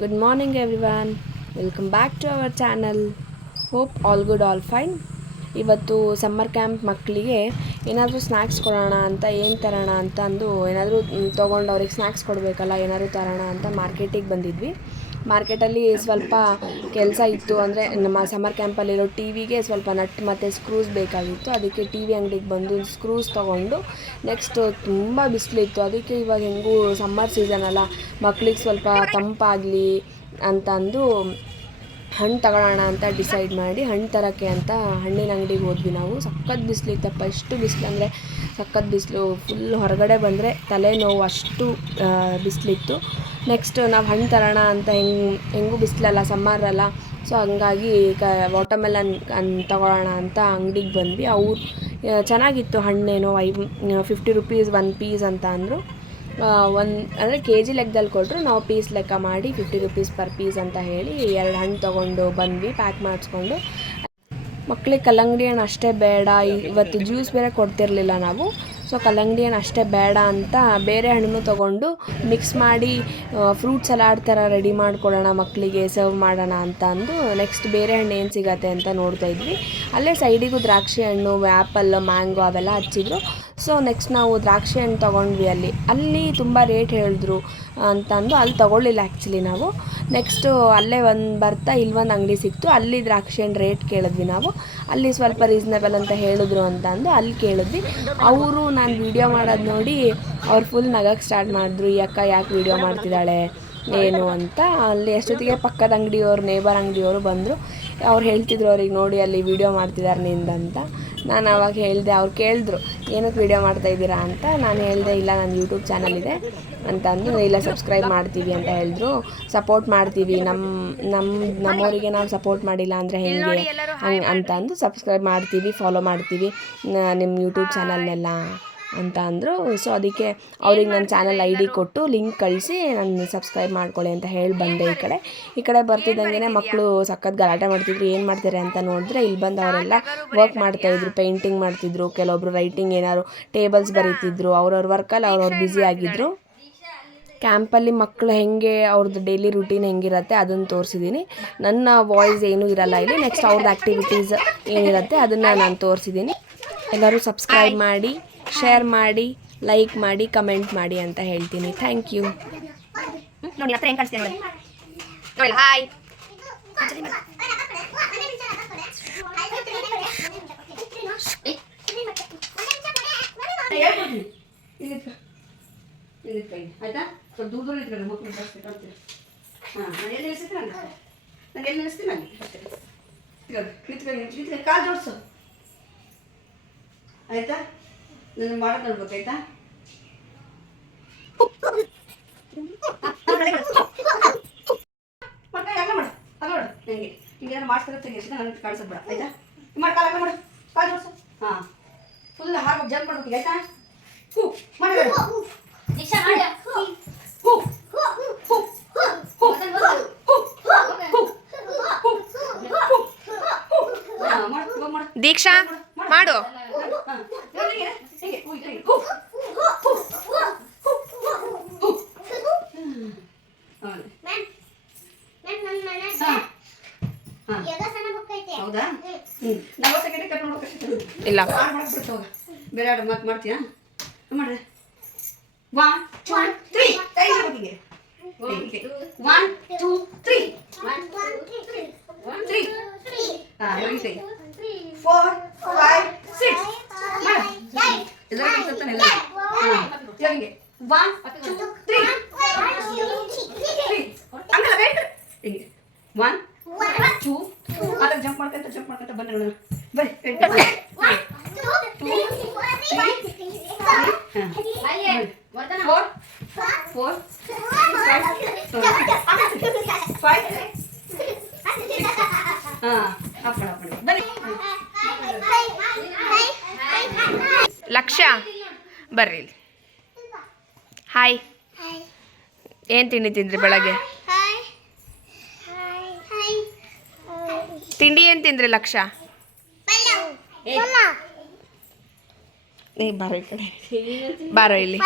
Good morning everyone. Welcome back to our channel. Hope all good, all fine. ಇವತ್ತು summer camp ಮಕ್ಕಳಿಗೆ ಏನಾದರೂ snacks ಕೊಡೋಣ ಅಂತ ಏನು ತರೋಣ ಅಂತ ಅಂದು ಏನಾದರೂ ತೊಗೊಂಡು ಅವ್ರಿಗೆ ಸ್ನ್ಯಾಕ್ಸ್ ಕೊಡಬೇಕಲ್ಲ, ಏನಾದರೂ ತರೋಣ ಅಂತ ಮಾರ್ಕೆಟಿಗೆ ಬಂದಿದ್ವಿ. ಮಾರ್ಕೆಟಲ್ಲಿ ಸ್ವಲ್ಪ ಕೆಲಸ ಇತ್ತು. ಅಂದರೆ ನಮ್ಮ ಸಮ್ಮರ್ ಕ್ಯಾಂಪಲ್ಲಿರೋ ಟಿ ವಿಗೆ ಸ್ವಲ್ಪ ನಟ್ ಮತ್ತು ಸ್ಕ್ರೂಸ್ ಬೇಕಾಗಿತ್ತು. ಅದಕ್ಕೆ ಟಿ ವಿ ಅಂಗಡಿಗೆ ಬಂದು ಸ್ಕ್ರೂಸ್ ತೊಗೊಂಡು ನೆಕ್ಸ್ಟ್ ತುಂಬ ಬಿಸಿಲಿತ್ತು. ಅದಕ್ಕೆ ಇವಾಗ ಹೆಂಗೂ ಸಮ್ಮರ್ ಸೀಸನ್ ಅಲ್ಲ, ಮಕ್ಳಿಗೆ ಸ್ವಲ್ಪ ತಂಪಾಗಲಿ ಅಂತ ಅಂದು ಹಣ್ಣು ತಗೊಳ್ಳೋಣ ಅಂತ ಡಿಸೈಡ್ ಮಾಡಿ ಹಣ್ಣು ತರೋಕ್ಕೆ ಅಂತ ಹಣ್ಣಿನ ಅಂಗಡಿಗೆ ಹೋದ್ವಿ ನಾವು. ಸಖತ್ ಬಿಸಿಲಿತ್ತಪ್ಪ, ಎಷ್ಟು ಬಿಸಿಲು ಅಂದರೆ ಸಖತ್ ಬಿಸಿಲು. ಫುಲ್ ಹೊರಗಡೆ ಬಂದರೆ ತಲೆನೋವು, ಅಷ್ಟು ಬಿಸಿಲಿತ್ತು. ನೆಕ್ಸ್ಟ್ ನಾವು ಹಣ್ಣು ತರೋಣ ಅಂತ ಹೆಂಗೂ ಬಿಸಿಲಲ್ಲ, ಸಮ್ಮರಲ್ಲ, ಸೊ ಹಂಗಾಗಿ ವಾಟರ್ಮೆಲನ್ ತಗೊಳ್ಳೋಣ ಅಂತ ಅಂಗಡಿಗೆ ಬಂದ್ವಿ. ಅವ್ರು ಚೆನ್ನಾಗಿತ್ತು ಹಣ್ಣೇನೋ 50 ರೂಪೀಸ್ 1 ಪೀಸ್ ಅಂತ ಅಂದರು. ಅಂದರೆ ಕೆ ಜಿ ಲೆಕ್ಕದಲ್ಲಿ ಕೊಟ್ಟರು, ನಾವು ಪೀಸ್ ಲೆಕ್ಕ ಮಾಡಿ 50 ರೂಪೀಸ್ ಪರ್ ಪೀಸ್ ಅಂತ ಹೇಳಿ 2 ಹಣ್ಣು ತೊಗೊಂಡು ಬಂದ್ವಿ, ಪ್ಯಾಕ್ ಮಾಡಿಸ್ಕೊಂಡು. ಮಕ್ಕಳಿಗೆ ಕಲ್ಲಂಗಡಿ ಹಣ್ಣು ಅಷ್ಟೇ ಬೇಡ, ಇವತ್ತು ಜ್ಯೂಸ್ ಬೇರೆ ಕೊಡ್ತಿರಲಿಲ್ಲ ನಾವು. ಸೊ ಕಲ್ಲಂಗಡಿ ಹಣ್ಣು ಅಷ್ಟೇ ಬೇಡ ಅಂತ ಬೇರೆ ಹಣ್ಣನ್ನು ತೊಗೊಂಡು ಮಿಕ್ಸ್ ಮಾಡಿ ಫ್ರೂಟ್ ಸಲಾಡ್ ಥರ ರೆಡಿ ಮಾಡಿಕೊಡೋಣ, ಮಕ್ಕಳಿಗೆ ಸರ್ವ್ ಮಾಡೋಣ ಅಂತ ಅಂದು ನೆಕ್ಸ್ಟ್ ಬೇರೆ ಹಣ್ಣು ಏನು ಸಿಗತ್ತೆ ಅಂತ ನೋಡ್ತಾ ಇದ್ವಿ. ಅಲ್ಲೇ ಸೈಡಿಗೂ ದ್ರಾಕ್ಷಿ ಹಣ್ಣು, ಆ್ಯಪಲ್, ಮ್ಯಾಂಗೋ ಅವೆಲ್ಲ ಹಚ್ಚಿದ್ರು. ಸೊ ನೆಕ್ಸ್ಟ್ ನಾವು ದ್ರಾಕ್ಷಿ ಹಣ್ಣು ತೊಗೊಂಡ್ವಿ. ಅಲ್ಲಿ ತುಂಬ ರೇಟ್ ಹೇಳಿದ್ರು ಅಂತಂದು ಅಲ್ಲಿ ತೊಗೊಳ್ಳಿಲ್ಲ ಆ್ಯಕ್ಚುಲಿ ನಾವು. ನೆಕ್ಸ್ಟು ಅಲ್ಲೇ ಬರ್ತಾ ಇಲ್ಲೊಂದು ಅಂಗಡಿ ಸಿಕ್ತು, ಅಲ್ಲಿ ದ್ರಾಕ್ಷಿ ಹಣ್ಣು ರೇಟ್ ಕೇಳಿದ್ವಿ ನಾವು. ಅಲ್ಲಿ ಸ್ವಲ್ಪ ರೀಸ್ನೇಬಲ್ ಅಂತ ಹೇಳಿದ್ರು ಅಂತ ಅಂದು ಅಲ್ಲಿ ಕೇಳಿದ್ವಿ. ಅವರು ನಾನು ವೀಡಿಯೋ ಮಾಡೋದು ನೋಡಿ ಅವ್ರು ಫುಲ್ ನಗಕ್ಕೆ ಸ್ಟಾರ್ಟ್ ಮಾಡಿದ್ರು, ಈ ಅಕ್ಕ ಯಾಕೆ ವೀಡಿಯೋ ಮಾಡ್ತಿದ್ದಾಳೆ ಏನು ಅಂತ. ಅಲ್ಲಿ ಅಷ್ಟೊತ್ತಿಗೆ ಪಕ್ಕದ ಅಂಗಡಿಯವರು, ನೇಬರ್ ಅಂಗಡಿಯವರು ಬಂದರು. ಅವ್ರು ಹೇಳ್ತಿದ್ರು ಅವ್ರಿಗೆ, ನೋಡಿ ಅಲ್ಲಿ ವೀಡಿಯೋ ಮಾಡ್ತಿದ್ದಾರೆ ನಿಂದಂತ. ನಾನು ಅವಾಗ ಹೇಳಿದೆ, ಅವ್ರು ಕೇಳಿದ್ರು ಏನಕ್ಕೆ ವೀಡಿಯೋ ಮಾಡ್ತಾಯಿದ್ದೀರಾ ಅಂತ. ನಾನು ಹೇಳಿದೆ, ಇಲ್ಲ ನನ್ನ ಯೂಟ್ಯೂಬ್ ಚಾನಲ್ ಇದೆ ಅಂತ ಅಂದು. ಇಲ್ಲ ಸಬ್ಸ್ಕ್ರೈಬ್ ಮಾಡ್ತೀವಿ ಅಂತ ಹೇಳಿದ್ರು. ಸಪೋರ್ಟ್ ಮಾಡ್ತೀವಿ, ನಮ್ಮವರಿಗೆ ನಾವು ಸಪೋರ್ಟ್ ಮಾಡಿಲ್ಲ ಅಂದರೆ ಹೇಗೆ ಅಂತ ಅಂದು ಸಬ್ಸ್ಕ್ರೈಬ್ ಮಾಡ್ತೀವಿ, ಫಾಲೋ ಮಾಡ್ತೀವಿ ನಿಮ್ಮ ಯೂಟ್ಯೂಬ್ ಚಾನಲ್ನೆಲ್ಲ ಅಂತ ಅಂದರು. ಸೊ ಅದಕ್ಕೆ ಅವ್ರಿಗೆ ನನ್ನ ಚಾನಲ್ ID ಕೊಟ್ಟು ಲಿಂಕ್ ಕಳಿಸಿ ನಾನು ಸಬ್ಸ್ಕ್ರೈಬ್ ಮಾಡ್ಕೊಳ್ಳಿ ಅಂತ ಹೇಳಿ ಬಂದೆ. ಈ ಕಡೆ ಬರ್ತಿದ್ದಂಗೆ ಮಕ್ಕಳು ಸಖತ್ ಗಲಾಟೆ ಮಾಡ್ತಿದ್ರು. ಏನು ಮಾಡ್ತಾರೆ ಅಂತ ನೋಡಿದ್ರೆ ಇಲ್ಲಿ ಬಂದು ಅವರೆಲ್ಲ ವರ್ಕ್ ಮಾಡ್ತಾಯಿದ್ರು, ಪೇಂಟಿಂಗ್ ಮಾಡ್ತಿದ್ರು, ಕೆಲವೊಬ್ರು ರೈಟಿಂಗ್ ಏನಾದ್ರು ಟೇಬಲ್ಸ್ ಬರೀತಿದ್ರು. ಅವ್ರವ್ರ ವರ್ಕಲ್ಲಿ ಅವ್ರವ್ರು ಬ್ಯುಸಿ ಆಗಿದ್ದರು. ಕ್ಯಾಂಪಲ್ಲಿ ಮಕ್ಕಳು ಹೆಂಗೆ ಅವ್ರದ್ದು ಡೈಲಿ ರುಟೀನ್ ಹೆಂಗಿರುತ್ತೆ ಅದನ್ನು ತೋರಿಸಿದ್ದೀನಿ. ನನ್ನ ವಾಯ್ಸ್ ಏನೂ ಇರಲ್ಲ ಇಲ್ಲಿ. ನೆಕ್ಸ್ಟ್ ಅವ್ರದ್ದು ಆ್ಯಕ್ಟಿವಿಟೀಸ್ ಏನಿರುತ್ತೆ ಅದನ್ನು ನಾನು ತೋರಿಸಿದ್ದೀನಿ. ಎಲ್ಲರೂ ಸಬ್ಸ್ಕ್ರೈಬ್ ಮಾಡಿ, ಶೇರ್ ಮಾಡಿ, ಲೈಕ್ ಮಾಡಿ, ಕಮೆಂಟ್ ಮಾಡಿ ಅಂತ ಹೇಳ್ತೀನಿ. Thank you. ನೋಡಿ ಹತ್ರ ಹೆಂಗೆ ಕಾಣಿಸ್ತೀನಿ ನೋಡಿ. ಹಾಯ್. ಆಯ್ತಾ, ಸ್ವಲ್ಪ ದೂರ ದೂರ ಇಟ್ಕೊಳ್ಳಿ, ಮಕ್ಕಳು ಜಾಸ್ತಿ ಕಾಣ್ತೀರಿ. ಹಾಂ, ನಾನು ಎಲ್ಲಿ ನಿಲ್ಲಿಸ್ತೀನಿ ನಾನು ಎಲ್ಲಿ ನಿಲ್ಲಿಸ್ತೀನಿ ಅಲ್ಲಿ ನಿಂತ್ಕೊಳ್ಳಿ, ಕಾಲು ಜೋಡಿಸು ಆಯಿತಾ. ನನ್ನ ಮಾಡೋದು ನೋಡ್ಬೇಕಾಯ್ತಾ. ಮತ್ತೆ ಎಲ್ಲ ಮಾಡು, ಅದು ನೋಡು ನನಗೆ ಹಿಂಗೇನಾರು ಮಾಡ್ತಾರೆ ತೆಗಿಸಿ ನನಗೆ ಕಾಣಿಸೋದು ಬೇಡ ಆಯಿತಾ. ಮಾಡಿ ಕಾಲ ಮಾಡು, ಕಾಲು ಜೋಡಿಸು. ಹಾಂ, ಫುಲ್ ಹಾಗೆ ಜಂಪ್ ಮಾಡ್ಬೇಕು ಆಯಿತಾ. ಹೂ ಮಾಡಿ ದೀಕ್ಷಾ ಮಾಡಿ. ದೀಕ್ಷಾ ಮಾಡು. ಹೌದಾ, ಇಲ್ಲ ಬೇರೆ ಮತ್ತೆ ಮಾಡ್ತೀಯಾ ಮಾಡ್ರಿ. 1 2 3 ಕೈ ಹೋಗಿಗೆ 1 2 3 3 ಹಾಂ 4 5 6 ಇದರ ಕೆಲಸನೇ ಇಲ್ಲ. ಹೀಗೆ 1 2 3 ಹಂಗಲ್ಲ ಬೇಡ. ಹೀಗೆ 1 2 ಅದಕ್ಕೆ ಜಂಪ್ ಮಾಡ್ಕೊಂತ ಬಂದ್ರೆ ಬರ್ರಿ 4 5 ಲಕ್ಷ್ಯ ಬರ್ರಿ. ಹಾಯ್. ಏನು ತಿಂಡಿ ತಿಂದ್ರಿ ಬೆಳಗ್ಗೆ? ತಿಂಡಿ ಏನು ತಿಂದ್ರಿ ಲಕ್ಷ್ಯ? ಬಾರೋ ಈ ಕಡೆ, ಬಾರೋ ಇಲ್ಲಿ.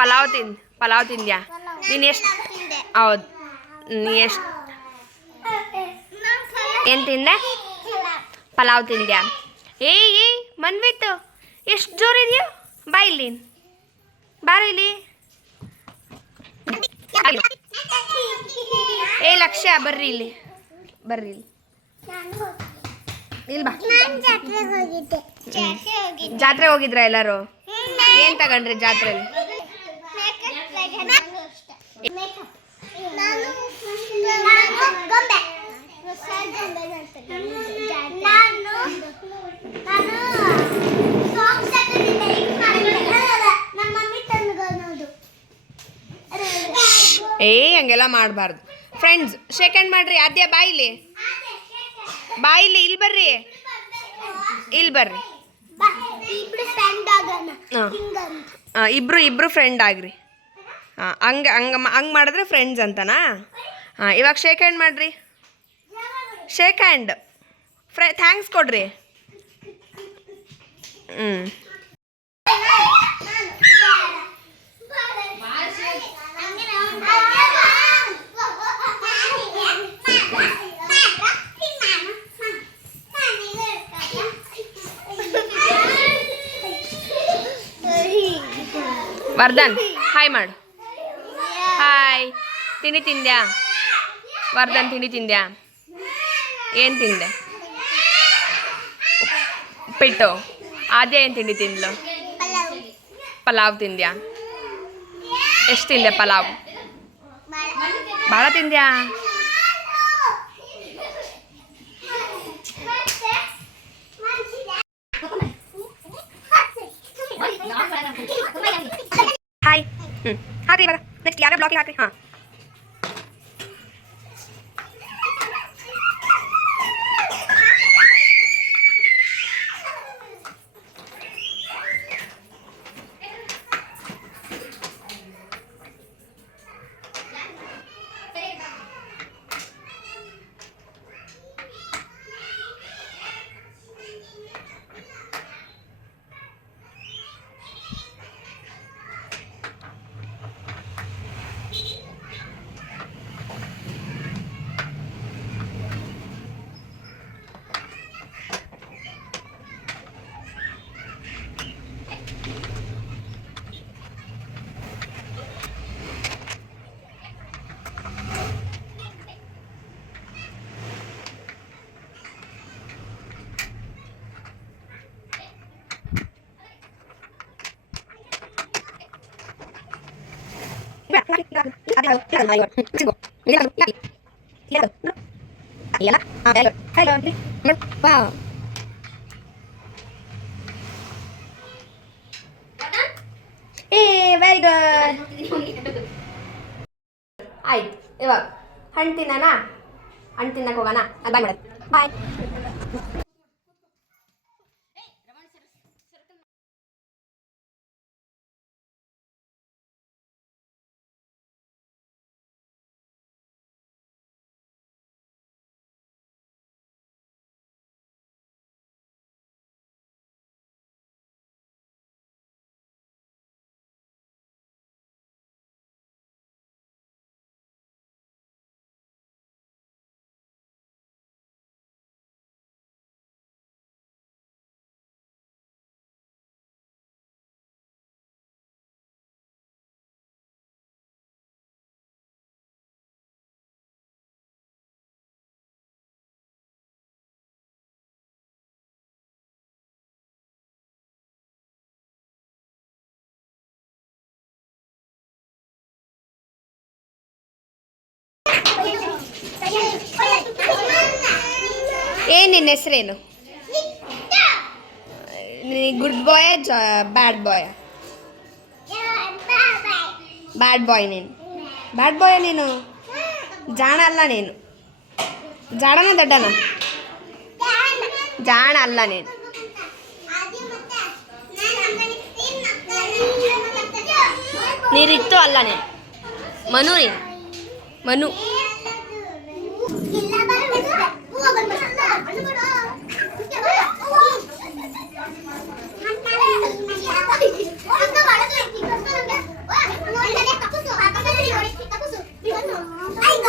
ಪಲಾವ್ ತಿಂದ್ಯಾ ನೀನು? ಎಷ್ಟು? ಹೌದು, ಎಷ್ಟು ಏನು ತಿಂದೆ? ಪಲಾವ್ ತಿಂದ್ಯಾ? ಏಯ್ ಮನ್ವಿತ್ತು ಎಷ್ಟು ಜೋರಿದೆಯಾ? ಬಾ ಇಲ್ಲಿ, ಬಾರ ಇಲ್ಲಿ. ಏ ಲಕ್ಷ್ಯ ಬರ್ರಿ ಇಲ್ಲಿ, ಬರ್ರಿ ಇಲ್ಲಿ, ಇಲ್ಲಿ ಬಾ. ಜಾತ್ರೆ ಹೋಗಿದ್ರ ಎಲ್ಲರೂ? ಏನ್ ತಗೊಂಡ್ರಿ ಜಾತ್ರೆಯಲ್ಲಿ? ಹಂಗೆಲ್ಲ ಮಾಡಬಾರ್ದು. ಫ್ರೆಂಡ್ಸ್ ಶೇಕ್ ಹ್ಯಾಂಡ್ ಮಾಡ್ರಿ. ಆದ್ಯ ಬಾಯಿಲಿ, ಬಾಯಿಲಿ, ಇಲ್ಲಿ ಬರ್ರಿ, ಇಲ್ಲಿ ಬರ್ರಿ. ಇಬ್ರು ಫ್ರೆಂಡ್ ಆಗ್ರಿ. ಹಂಗೆ ಮಾಡಿದ್ರೆ ಫ್ರೆಂಡ್ಸ್ ಅಂತನಾ? ಇವಾಗ ಶೇಕ್ ಹ್ಯಾಂಡ್ ಮಾಡ್ರಿ. ಶೇಕ್ ಹ್ಯಾಂಡ್, ಥ್ಯಾಂಕ್ಸ್ ಕೊಡ್ರಿ. ವರ್ಧನ್ ಹಾಯ್ ಮಾಡು. ಹಾಯ್. ತಿಂಡಿ ತಿಂದ್ಯಾ ವರ್ಧನ್? ತಿಂಡಿ ತಿಂದ್ಯಾ? ಏನು ತಿಂದೆ? ಉಪ್ಪಿಟ್ಟು. ಆದ್ಯ ಏನು ತಿಂಡಿ ತಿಂದ್ಲು? ಪಲಾವ್ ತಿಂದ್ಯಾ? ಎಷ್ಟು ತಿಂದೆ ಪಲಾವ್? ಭಾಳ ತಿಂದ್ಯಾ? ಹಾಯ್. ಹಾಕ್ರಿ ಇವಾಗ. ನೆಕ್ಸ್ಟ್ ಯಾವ್ಯಾವ ಬ್ಲಾಕಿಗೆ ಹಾಕ್ರಿ. ಹಾಂ, ವೆರಿ ಗುಡ್. ಆಯ್ತು, ಇವಾಗ ಹಣ್ಣು ತಿನ್ನೋಣ? ಹಣ್ಣು ತಿನ್ನಕ್ಕೆ ಹೋಗೋಣ? ಬಾಯ್ ಮೇಡಮ್, ಬಾಯ್. ಏನು ನಿನ್ನ ಹೆಸರೇನು? ಗುಡ್ ಬಾಯ್ ಬ್ಯಾಡ್ ಬಾಯ್? ಬ್ಯಾಡ್ ಬಾಯ್. ನೀನು ಬ್ಯಾಡ್ ಬಾಯ್. ನೀನು ಜಾಣ ಅಲ್ಲ. ನೀನು ಜಾಣನ ದಡ್ಡನ? ಜಾಣ ಅಲ್ಲ ನೀನು. ನೀರಿತ್ತು ಅಲ್ಲ ನೀನು. ಮನು. ನೀನು ಮನು. I